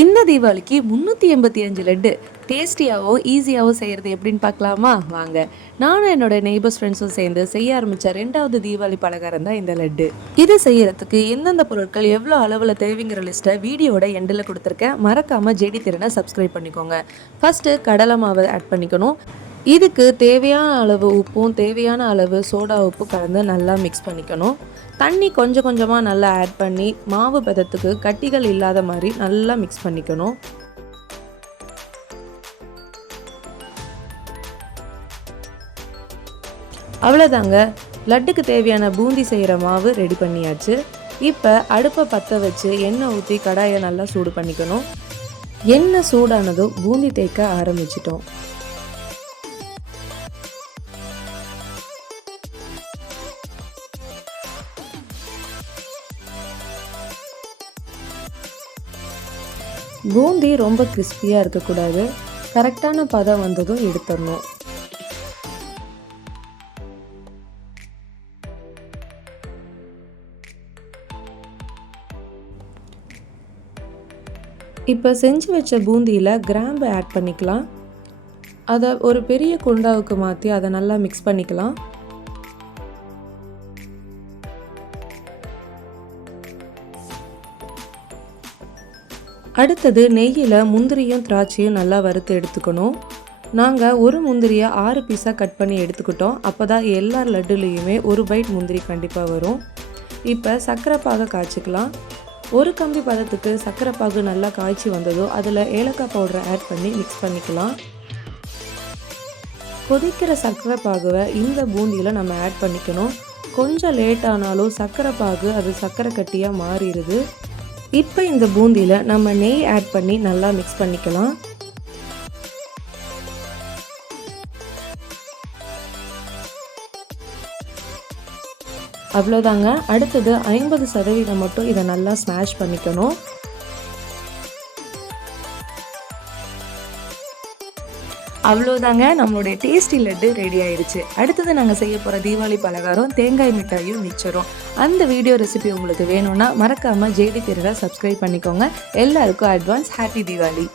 இந்த தீபாவளிக்கு 385 லட்டு டேஸ்டியாகவும் ஈஸியாகவும் செய்கிறது எப்படின்னு பார்க்கலாமா? வாங்க. நானும் என்னோட நெய்பர்ஸ் ஃப்ரெண்ட்ஸும் சேர்ந்து செய்ய ஆரம்பித்த 2வது தீபாவளி பலகாரம் தான் இந்த லட்டு. இது செய்யறதுக்கு எந்தெந்த பொருட்கள் எவ்வளோ அளவில் தேவைங்கிற லிஸ்ட்டை வீடியோட எண்டில் கொடுத்துருக்கேன். மறக்காமல் ஜேடி திறனை சப்ஸ்கிரைப் பண்ணிக்கோங்க. ஃபஸ்ட்டு கடலை மாவை ஆட் பண்ணிக்கணும். இதுக்கு தேவையான அளவு உப்பும் தேவையான அளவு சோடா உப்பு கலந்து நல்லா மிக்ஸ் பண்ணிக்கணும். தண்ணி கொஞ்சம் கொஞ்சமாக நல்லா ஆட் பண்ணி மாவு பதத்துக்கு கட்டிகள் இல்லாத மாதிரி நல்லா மிக்ஸ் பண்ணிக்கணும். அவ்வளோதாங்க, லட்டுக்கு தேவையான பூந்தி செய்கிற மாவு ரெடி பண்ணியாச்சு. இப்போ அடுப்பை பற்ற வச்சு எண்ணெய் ஊற்றி கடாயை நல்லா சூடு பண்ணிக்கணும். எண்ணெய் சூடானதும் பூந்தி தேய்க்க ஆரம்பிச்சிட்டோம். பூந்தி ரொம்ப கிறிஸ்பியாக இருக்கக்கூடாது. கரெக்டான பதம் வந்ததும் எடுத்துடணும். இப்போ செஞ்சு வச்ச பூந்தியில் கிராம்பு ஆட் பண்ணிக்கலாம். அதை ஒரு பெரிய குண்டாவுக்கு மாற்றி அதை நல்லா மிக்ஸ் பண்ணிக்கலாம். அடுத்தது நெய்யில் முந்திரியும் திராட்சையும் நல்லா வறுத்து எடுத்துக்கணும். நாங்கள் ஒரு முந்திரியை 6 பீஸாக கட் பண்ணி எடுத்துக்கிட்டோம். அப்போ தான் எல்லா லட்டுலேயுமே ஒரு பைட் முந்திரி கண்டிப்பாக வரும். இப்போ சர்க்கரை பாகை காய்ச்சிக்கலாம். ஒரு கம்பி பதத்துக்கு சர்க்கரை பாகு நல்லா காய்ச்சி வந்ததோ அதில் ஏலக்காய் பவுடரை ஆட் பண்ணி மிக்ஸ் பண்ணிக்கலாம். கொதிக்கிற சர்க்கரை பாகுவை இந்த பூந்தியில் நம்ம ஆட் பண்ணிக்கணும். கொஞ்சம் லேட் ஆனாலும் சர்க்கரை பாகு அது சர்க்கரை கட்டியாக மாறிடுது. இப்போ இந்த பூந்தியில் நம்ம நெய் ஆட் பண்ணி நல்லா மிக்ஸ் பண்ணிக்கலாம். அவ்வளோதாங்க. அடுத்தது 50% மட்டும் இதை நல்லா ஸ்மாஷ் பண்ணிக்கணும். அவ்வளோதாங்க, நம்மளுடைய டேஸ்டி லட்டு ரெடி ஆயிடுச்சு. அடுத்தது நாங்கள் செய்ய போகிற தீபாவளி பலகாரம் தேங்காய் மிட்டாயும் மிச்சரும். அந்த வீடியோ ரெசிபி உங்களுக்கு வேணும்னா மறக்காமல் ஜேடி திறனை சப்ஸ்கிரைப் பண்ணிக்கோங்க. எல்லாருக்கும் அட்வான்ஸ் ஹாப்பி தீபாவளி.